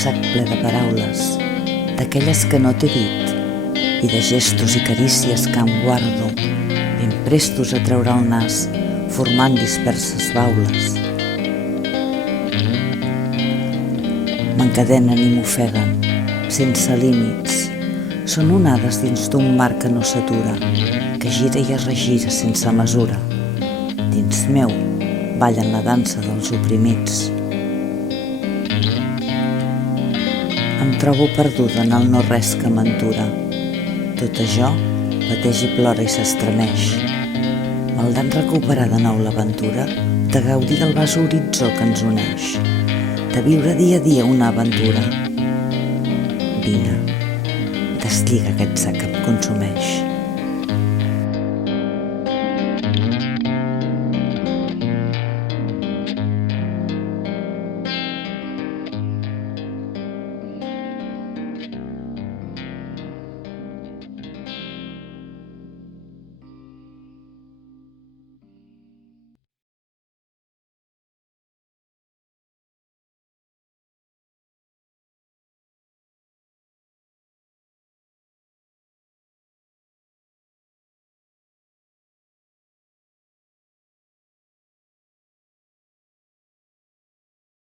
sac ple de paraules, d'aquelles que no t'he dit, i de gestos i carícies que em guardo, ben prestos a treure el nas, formant disperses baules. M'encadenen i m'ofeguen, sense límits. Són onades dins d'un mar que no s'atura, que gira i es regira sense mesura. Dins meu ballen la dansa dels oprimits. Em trobo perduda en el no-res que m'entura. Tot això pateix i plora i s'estremeix, maldant recuperar de nou l'aventura de gaudir del vas horitzó que ens uneix, de viure dia a dia una aventura. Vine, deslliga aquest sac que em consumeix.